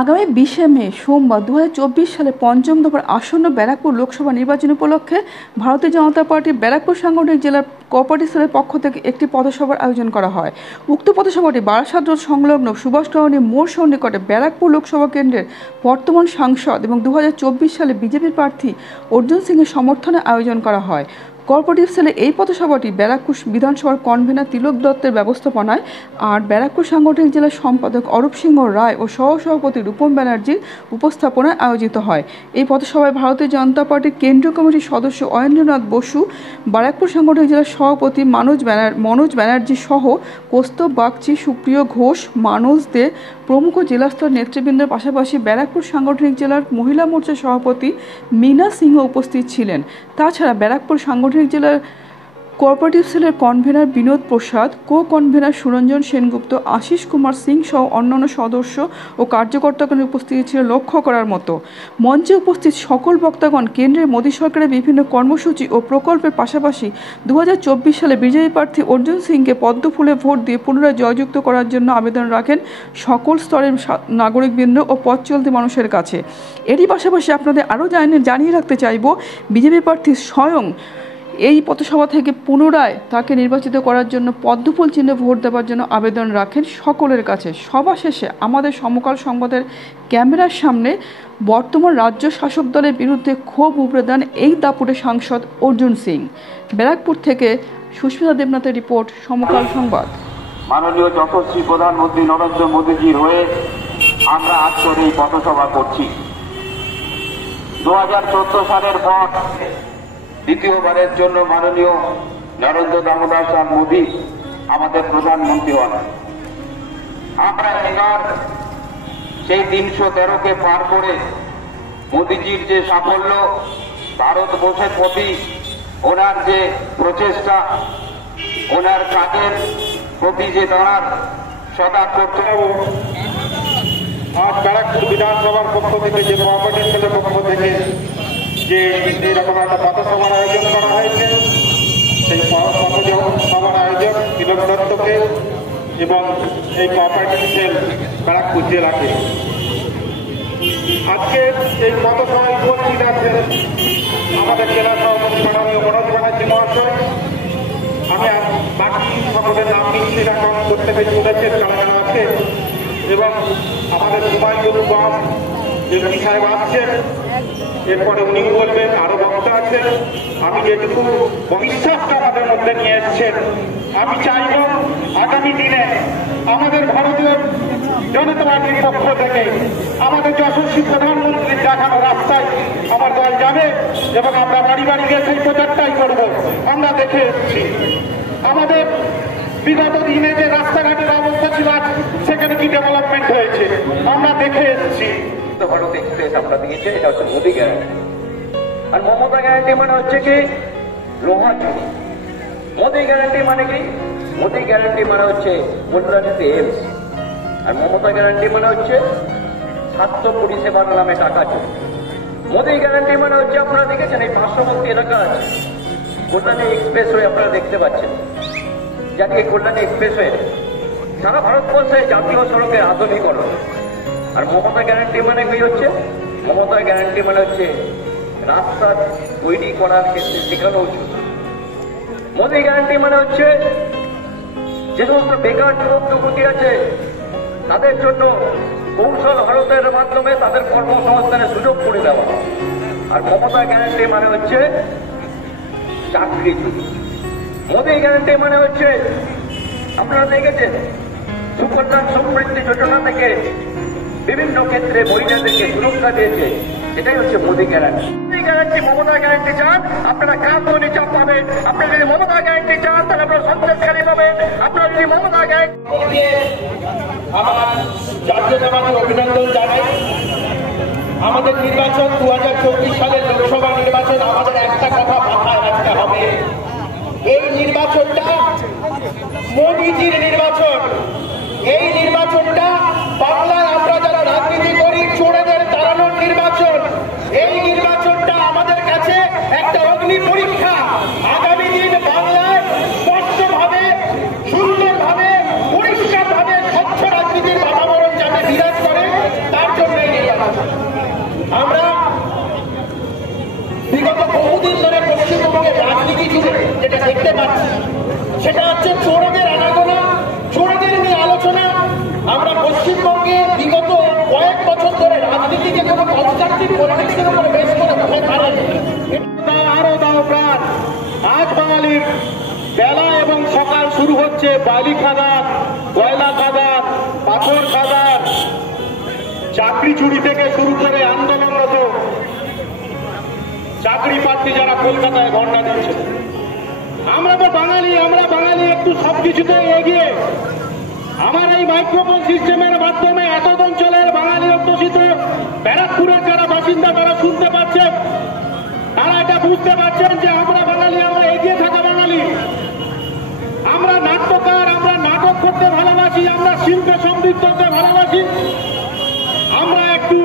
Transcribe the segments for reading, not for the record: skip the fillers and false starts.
আগামী 20শে মে সোমবার 2024 সালে পঞ্চম দফার আসন্ন ব্যারাকপুর লোকসভা নির্বাচন উপলক্ষে ভারতীয় জনতা পার্টির ব্যারাকপুর সাংগঠনিক জেলার কোঅপারেটিভ সেলের পক্ষ থেকে একটি পথসভার আয়োজন করা হয়। উক্ত পথসভাটি বারাসাত রোড সংলগ্ন সুভাষগ্রাউন্ডি মোড় সন্নিকটে ব্যারাকপুর লোকসভা কেন্দ্রের বর্তমান সাংসদ এবং 2024 সালে বিজেপি প্রার্থী অর্জুন সিংয়ের সমর্থনে আয়োজন করা হয়। কোঅপারেটিভ সেলের এই পথসভাটি ব্যারাকপুর বিধানসভার কনভেনার তিলক দত্তের ব্যবস্থাপনায় আর ব্যারাকপুর সাংগঠনিক জেলার সম্পাদক অরূপ সিংহ রায় ও সহসভাপতি রূপম ব্যানার্জির উপস্থাপনায় আয়োজিত হয়। এই পথসভায় ভারতীয় জনতা পার্টির কেন্দ্রীয় কমিটির সদস্য অয়েন্দ্রনাথ বসু, ব্যারাকপুর সাংগঠনিক জেলার সভাপতি মনোজ ব্যানার্জি সহ কৌস্তব বাগচি, সুপ্রিয় ঘোষ, মানস দে প্রমুখ জেলাস্তর নেতৃবৃন্দের পাশাপাশি ব্যারাকপুর সাংগঠনিক জেলার মহিলা মোর্চার সভাপতি মীনা সিংহ উপস্থিত ছিলেন। তাছাড়া ব্যারাকপুর সাংগঠনিক জেলার কোঅপারেটিভ সেলের কনভেনার বিনোদ প্রসাদ, কো-কনভেনার সুরঞ্জন সেনগুপ্ত, আশিস কুমার সিং সহ অন্যান্য সদস্য ও কার্যকর্তাগণ উপস্থিত ছিল লক্ষ্য করার মতো। মঞ্চে উপস্থিত সকল বক্তাগণ কেন্দ্রের মোদী সরকারের বিভিন্ন কর্মসূচি ও প্রকল্পের পাশাপাশি 2024 সালে বিজেপি প্রার্থী অর্জুন সিংকে পদ্ম ফুলে ভোট দিয়ে পুনরায় জয়যুক্ত করার জন্য আবেদন রাখেন সকল স্তরের নাগরিকবৃন্দ ও পথ চলতি মানুষের কাছে। এরই পাশাপাশি আপনাদের আরও জানিয়ে রাখতে চাইব, বিজেপি প্রার্থী স্বয়ং এই পথসভা থেকে পুনরায় তাকে নির্বাচিত করার জন্য পদ্মফুল চিহ্নে ভোট দেওয়ার জন্য আবেদন রাখেন সকলের কাছে। সভা শেষে আমাদের সমকাল সংবাদের ক্যামেরার সামনে বর্তমান রাজ্য শাসক দলের বিরুদ্ধে ক্ষোভ উগরে দেন এই দাপুটে সাংসদ অর্জুন সিং। ব্যারাকপুর থেকে সুস্মিতা দেবনাথের রিপোর্ট, সমকাল সংবাদ। মাননীয় যশস্বী প্রধানমন্ত্রী নরেন্দ্র মোদীজির হয়ে আমরা আজকের এই পথসভা করছি। 2014 সালের পর দ্বিতীয়বারের জন্য মাননীয় নরেন্দ্র দামোদর দাস মোদী আমাদের প্রধানমন্ত্রী হন। আমরা এবার সেই 313কে পার করে মোদীজির যে সাফল্য, ভারতবর্ষের প্রতি ওনার যে প্রচেষ্টা, ওনার কাজের প্রতি যে দাঁড়ার সদা করতে আজ ব্যারাকপুর বিধানসভার পক্ষ থেকে, যে কোঅপারেটিভ সেলের পক্ষ থেকে যে এইরকম একটা পথসভার আয়োজন করা হয়েছে, সেই পথসভার আয়োজক তিলক দত্তকে এবং এই কোঅপারেটিভ সেল ব্যারাকপুর জেলাকে। আজকে এই পথসভায় উপস্থিত আছেন আমাদের জেলা সভাপতি মাননীয় মনোজ ব্যানার্জি মহাশয়। আমি বাকি সকলের নাম নিচ্ছি না, কারণ প্রত্যেকে শুনেছেন কারা আছে, এবং আমাদের হুমায়ুন বাম এমপি সাহেব আসছেন, এরপরে উনি বলবেন, আরো বক্তা আছেন। আমি যেটুকু বিশ্বাসটা আমাদের মধ্যে নিয়ে এসছেন, আমি চাইব আগামী দিনে আমাদের ভারতীয় জনতা পার্টির পক্ষ থেকে আমাদের যশস্বী প্রধানমন্ত্রীর দেখানো রাস্তায় আমার দল যাবে এবং আমরা বাড়ি বাড়ি গিয়ে সেই প্রচারটাই করব। আমরা দেখে এসেছি আমাদের বিগত দিনে যে রাস্তাঘাটের অবস্থা ছিল, সেখানে কি ডেভেলপমেন্ট হয়েছে আমরা দেখে এসেছি। ভারত এক্সপ্রেস আমরা দিয়েছে, এটা হচ্ছে মোদী গ্যারান্টি। আর মমতা গ্যারান্টি মানে হচ্ছে কি লোহা চুরি। মোদী গ্যারান্টি মানে কি? মোদী গ্যারান্টি মানে হচ্ছে কল্যাণীতে এমস, আর মমতা গ্যারান্টি মানে হচ্ছে স্বাস্থ্য পরিষেবার নামে টাকা চুরি। মোদী গ্যারান্টি মানে হচ্ছে, আপনারা দেখেছেন এই পার্শ্ববর্তী এলাকা আছে কল্যাণী এক্সপ্রেস ওয়ে, আপনারা দেখতে পাচ্ছেন, যাকে কল্যাণী এক্সপ্রেস ওয়ে সারা ভারতবর্ষে জাতীয় সড়কের আধুনিকরণ। আর মমতা গ্যারান্টি মানে কি হচ্ছে? মমতা গ্যারান্টি মানে হচ্ছে রাস্তা তৈরি করার ক্ষেত্রে শেখানো উচিত। মোদী গ্যারান্টি মানে হচ্ছে যে সমস্ত বেকার যুবক যুবতী আছে তাদের জন্য কৌশল ভারতের মাধ্যমে তাদের কর্মসংস্থানের সুযোগ করে দেওয়া। আর মমতা গ্যারান্টি মানে হচ্ছে চাকরিজীবী। মোদী গ্যারান্টি মানে হচ্ছে, আপনারা দেখেছেন সুকন্যা সমৃদ্ধি যোজনা থেকে বিভিন্ন ক্ষেত্রে মহিলাদেরকে সুরক্ষা দিয়েছে, এটাই হচ্ছে Modi guarantee. Modi guarantee, Mamata guarantee চান আপনারা কাঁদনি চাপ পাবেন। আপনারা যদি মমতা গ্যারান্টি চান তাহলে আপনারা সন্দেশকারী পাবেন। আপনারা যদি মমতা গ্যারান্টি, আমার জাতীয় সভাকে অভিনন্দন জানাই। আমাদের নির্বাচন 2024 সালের লোকসভা নির্বাচন, আমাদের একটা কথা মাথায় রাখতে হবে, এই নির্বাচনটা মোদীজির নির্বাচন। এই নির্বাচনটা বাংলায় আমরা যারা রাজনীতি করি চোরেদের তাড়ানোর নির্বাচন। এই নির্বাচনটা আমাদের কাছে একটা অগ্নি পরীক্ষা। আগামী দিন বাংলায় স্পষ্টভাবে, সুন্দরভাবে, পরিষ্কারভাবে স্বচ্ছ রাজনীতির বাতাবরণ যাতে বিরাজ করে, তার জন্য বাঙালির বেলা এবং সকাল শুরু হচ্ছে বালি খাদান, কয়লা খাদান, পাথর খাদান, চাকরি চুরি থেকে শুরু করে আন্দোলনরত চাকরি প্রার্থী যারা কলকাতায় ধর্ণা দিচ্ছে। আমরা বাঙালি একটু সবকিছুতে এগিয়ে। আমার এই মাইক্রোফোন সিস্টেমের মাধ্যমে এত অঞ্চলের বাঙালি অধ্যুষিত ব্যারাকপুরের যারা বাসিন্দা তারা শুনতে পাচ্ছেন, তারা এটা বুঝতে পারছেন যে আমরা বাঙালি, আমরা এগিয়ে থাকা বাঙালি। আমরা নাট্যকার, আমরা নাটক করতে ভালোবাসি, আমরা শিল্পে সমৃদ্ধ হতে ভালোবাসি। আমরা একটু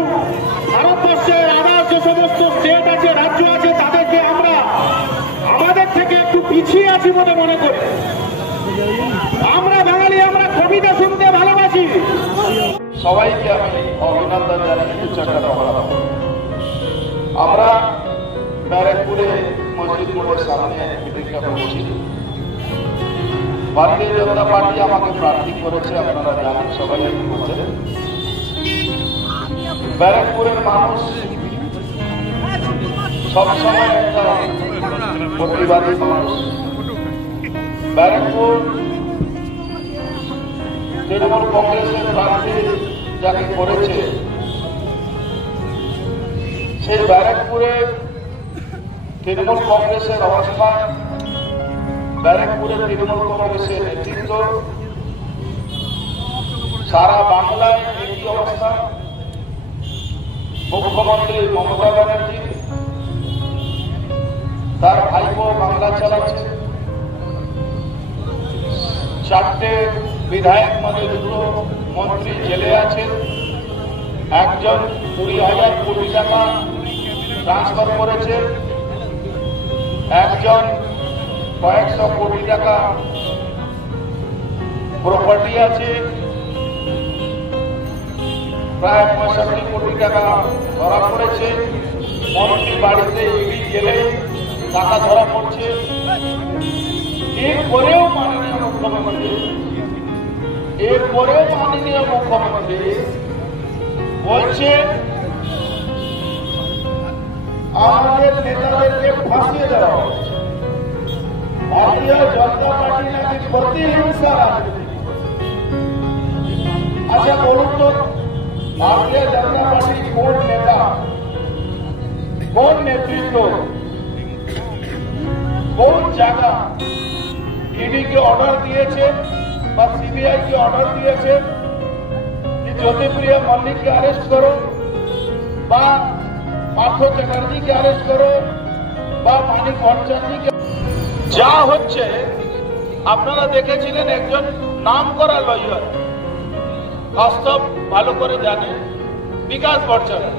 ভারতবর্ষের আদার যে সমস্ত স্টেট আছে, রাজ্য আছে, তাদেরকে আমরা আমাদের থেকে একটু পিছিয়ে আছি বলে মনে করি। আমরা বাঙালি, আমরা কবিতা শুনতে ভালোবাসি। সবাইকে আমি অভিনন্দন জানাই। আমরা ব্যারাকপুরে মসজিদ মোড়ের সামনে অপেক্ষা করছি। ভারতীয় জনতা পার্টি আমাকে প্রার্থী করেছে, আপনারা জানেন, সবাই বলছেন। ব্যারাকপুরের মানুষ সবসময় একটা প্রতিবাদী মানুষ। ব্যারাকপুর তৃণমূল কংগ্রেসের প্রার্থী যাকে করেছে, সেই ব্যারাকপুরে তৃণমূল কংগ্রেসের অবস্থান, ব্যারাকপুরে তৃণমূল কংগ্রেসের নেতৃত্ব, সারা বাংলায় একই অবস্থা। মুখ্যমন্ত্রী মমতা ব্যানার্জি, তার ভাইপো বাংলা চালাচ্ছে। 4টে বিধায়ক মধ্যে 2 মন্ত্রী জেলে আছেন। একজন 20,000 কোটি টাকা ট্রান্সফার করেছে, একজন কয়েকশো কোটি টাকা প্রপার্টি আছে, প্রায় 65 কোটি টাকা ধরা পড়েছে। মন্ত্রী বাড়িতে ইডি গেলে টাকা ধরা পড়ছে। এরপরেও মাননীয় মুখ্যমন্ত্রী বলছে আমাদের নেতাদেরকে ফাঁসিয়ে দেওয়া হচ্ছে। ভারতীয় জনতা পার্টি নাকি প্রতিহিংসা রাজনীতি। আচ্ছা বলুন তো, ভারতীয় জনতা পার্টির কোন নেতা, কোন নেতৃত্ব, কোন জায়গা ইডিকে অর্ডার দিয়েছে বা সিবিআই কে অর্ডার দিয়েছে कि ज्योतिप्रिया मल्लिक के अरेस्ट करो বা পার্থ চ্যাটার্জিকে অ্যারেস্ট করো বা মানিক ভট্টাচার্যকে। যা হচ্ছে আপনারা দেখেছিলেন, একজন নাম করা লয়ার, বাস্তব ভালো করে জানে, বিকাশ ভট্টাচার্য,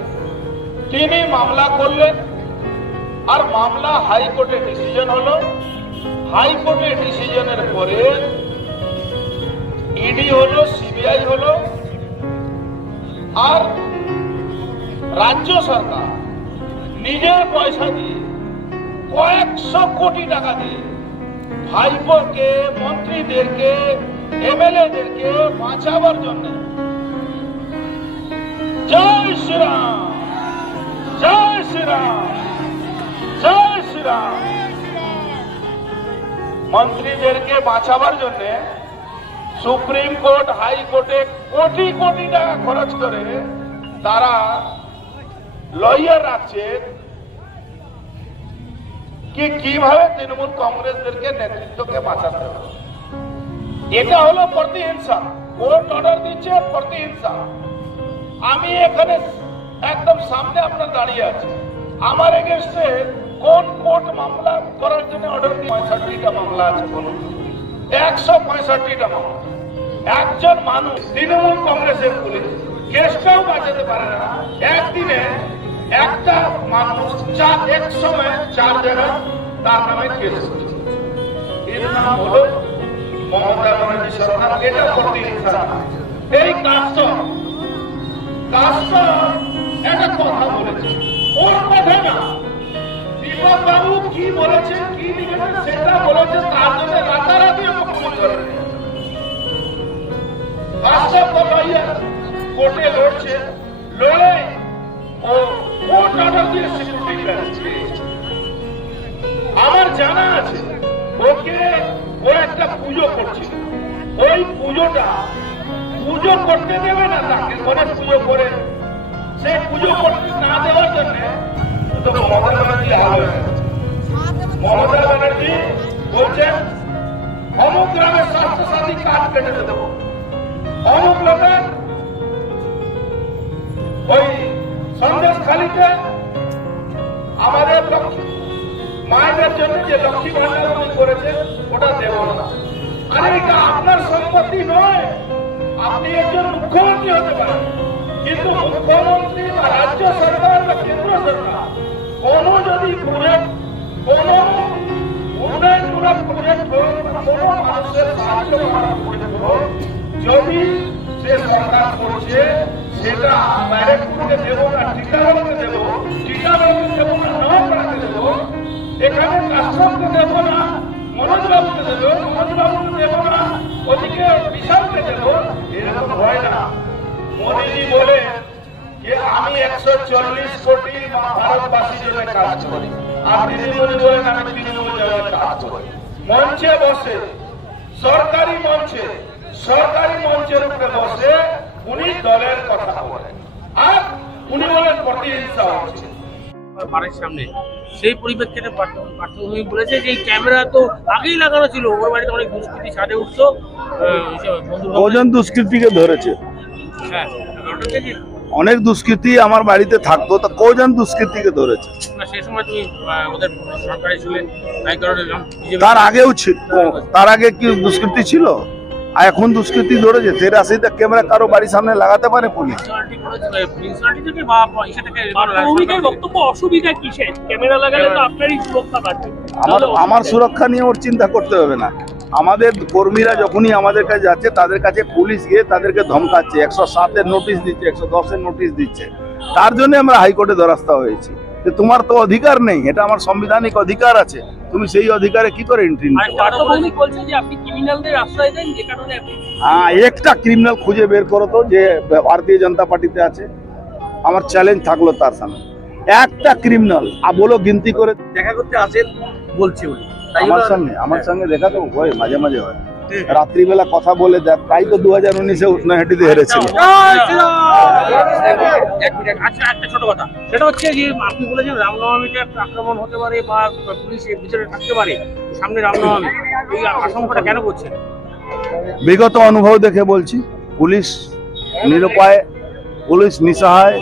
তিনি মামলা করলেন। আর মামলা হাইকোর্টে ডিসিশন হলো। হাইকোর্টে ডিসিশনের পরে ইডি হলো, সিবিআই হলো, আর রাজ্য সরকার নিজের পয়সা দিয়ে কয়েকশো কোটি টাকা দিয়ে ভাইপোকে, মন্ত্রীদেরকে, এমএলএদেরকে বাঁচাবার জন্য, জয় শ্রীরাম, জয় শ্রীরাম, জয় শ্রীরাম, মন্ত্রীদেরকে বাঁচাবার জন্য সুপ্রিম কোর্ট, হাইকোর্টে কোটি কোটি টাকা খরচ করে তারা লয়ার রাখছে কি কিভাবে তৃণমূল কংগ্রেসদেরকে নেতৃত্বকে বাঁচাতে হবে। এটা হলো প্রতিহিংসা। কোর্ট অর্ডার দিচ্ছে, প্রতিহিংসা। আমি এখানে একদম সামনে আপনার দাঁড়িয়ে আছি। আমার এগেন্স্টে কোন কোর্ট মামলা করার জন্য অর্ডার দিয়ে? 65টা মামলা আছে। বলুন, 165টা মামলা। একজন মানুষ, তৃণমূল কংগ্রেসের পুলিশ কেসটাও বাঁচাতে পারে না। একদিনে একটা মানুষ এক সময় 4 জায়গায় তার নামে কেস করেছে। এর নাম হলো মমতা ব্যানার্জি সরকার। এটা প্রতিহিংসা। এই কাজটা একটা কথা বলেছে, ওর কথা না, দীপক বাবু কি বলেছে, কি লিখেছে সেটা বলেছে। তার জন্য রাতারাতি মুখ্যমন্ত্রী কোর্টে লড়ছে, লড়ে ও কোর্ট অর্ডার দিয়ে সিকিউরিটি ক্লিয়ারেন্স পেয়েছে। আমার জানা আছে ও একটা পুজো করছিল, ওই পুজো করতে দেবে না তাকে, গণেশ পুজো করে সে পুজো করতে না দেওয়ার জন্য মমতা ব্যানার্জি মমতা ব্যানার্জি বলছেন অমুক গ্রামের স্বাস্থ্যসাথী কার্ড কেটে দেবো, অমুক লোকের ওই সন্দেশখালীতে আমাদের মায়েদের জন্য যে লক্ষ্মী ভান্ডার উনি করেছেন ওটা দেব না। আরে এটা আপনার সম্পত্তি নয়, আপনি একজন মুখ্যমন্ত্রী হতে পারেন, কিন্তু মুখ্যমন্ত্রী বা রাজ্য সরকার বা কেন্দ্র সরকার কোনো যদি প্রজেক্ট, কোনো উন্নয়নমূলক প্রজেক্ট হোক, কোনো মানুষের সাহায্য করার প্রজেক্ট হোক, যদি সে সরকার করছে সেটা ব্যারেকপুরকে দেবো না টিটাগড়কে দেবো, টিটাগড়কে দেবো না নওপাড়াকে দেবো, এখানে কাশ্যপকে দেবো না মনোজবাবুকে দেবো, মনোজবাবুকে দেবো না ওদিকে বিশালকে দেবো, এরকম হয় না। মোদীজি বলে যে আমি 140 কোটি ভারতবাসীর জন্য কাজ করি, আর দিদিমণি বলেন আমি তৃণমূল জন্য কাজ করি। মঞ্চে বসে সরকারি মঞ্চের উপরে বসে উনি দলের কথা বলেন, আর উনি বলেন প্রতিহিংসা হচ্ছে বাড়ির সামনে। সেই পরিপ্রেক্ষিতে পার্থভূমি বলেছে যে এই ক্যামেরা তো আগেই লাগানো ছিল, ওর বাড়িতে অনেক দুষ্কৃতী ছাদে উঠতো, কজন দুষ্কৃতীকে ধরেছে? হ্যাঁ, অনেক দুষ্কৃতী আমার বাড়িতে থাকতো, তা কজন দুষ্কৃতীকে ধরেছে? না সেই সময় তুমি ওদের সরকারি ছিলেন, তাই কারণে তার আগেও ছিল, তার আগে কি দুষ্কৃতী ছিল? আর এখন দুষ্কৃতী ধরেছে। 83টা ক্যামেরা কারো বাড়ির সামনে লাগাতে পারে পুলিশ? বক্তব্য অসুবিধা কিসের? ক্যামেরা লাগালে তো আপনারই সুরক্ষা বাড়বে। আমার সুরক্ষা নিয়ে ওর চিন্তা করতে হবে না। আমাদের কর্মীরা যখনই আমাদের কাছে যাচ্ছে তাদের কাছে পুলিশ গিয়ে তাদেরকে ধমকাচ্ছে, 107-এর নোটিশ দিচ্ছে, 110-এর নোটিশ দিচ্ছে। তার জন্য আমরা হাইকোর্টে দ্বারস্থ হয়েছি যে তোমার তো অধিকার নেই, এটা আমার সাংবিধানিক অধিকার আছে, তুমি সেই অধিকারে কি করে এন্ট্রি নিতে পারো? হ্যাঁ, একটা ক্রিমিনাল খুঁজে বের করো তো যে ভারতীয় জনতা পার্টিতে আছে, আমার চ্যালেঞ্জ থাকলো তার সামনে। একটা ক্রিমিনাল বলো গিনতি করে। দেখা করতে আসেন বলছে উনি, আমার সঙ্গে দেখা তো হয়, মাঝে মাঝে হয়, রাত্রিবেলা কথা বলে দেখ। তাই তো 2019-এ উষ্ণহাটিতে হেরেছিল। আচ্ছা, একটা ছোট কথা, সেটা হচ্ছে যে আপনি বলেছেন রামনবমীতে একটা আক্রমণ হতে পারে বা পুলিশ এর ভিতরে থাকতে পারে সামনে রামনবমী, এই আশঙ্কাটা কেন করছেন? বিগত অনুভব দেখে বলছি, পুলিশ নিরুপায়, পুলিশ নিঃসহায়।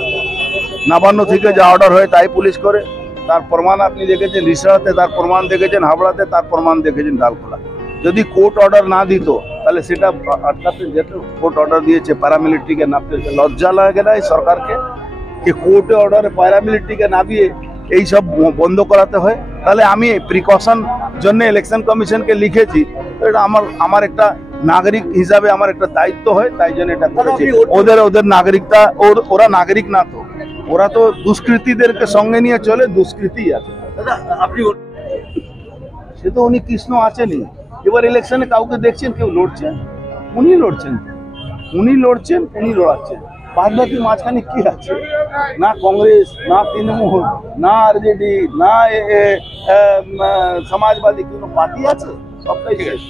নবান্ন থেকে যা অর্ডার হয় তাই পুলিশ করে। তার প্রমাণ আপনি দেখেছেন রিসাতে, তার প্রমাণ দেখেছেন হাবড়াতে, তার প্রমাণ দেখেছেন ডালখোলা। যদি কোর্ট অর্ডার না দিত তাহলে সেটা আটকাতে যেত। কোর্ট অর্ডার দিয়েছে প্যারামিলিটারিকে নামতে, লজ্জা লাগে না এই সরকারকে যে কোর্টে অর্ডারে প্যারামিলিটারিকে নামিয়ে এইসব বন্ধ করাতে হয়? তাহলে আমি প্রিকশন জন্য ইলেকশন কমিশনকে লিখেছি, এটা আমার একটা নাগরিক হিসাবে আমার একটা দায়িত্ব হয়, তাই জন্য এটা করেছি। ওদের নাগরিকতা, ওরা নাগরিক না তো, ওরা তো দুষ্কৃতীদেরকে সঙ্গে নিয়ে চলে, দুষ্কৃতি আছে। সে তো উনি কৃষ্ণ আছেনই। এবার ইলেকশনে কাউকে দেখছেন কেউ লড়ছেন? উনি লড়ছেন, উনি লড়াচ্ছেন। বাদ বাকি মাঝখানে কি আছে? না কংগ্রেস, না তৃণমূল, না আরজেডি, না সমাজবাদী কোনো পার্টি আছে? সবটাই শেষ।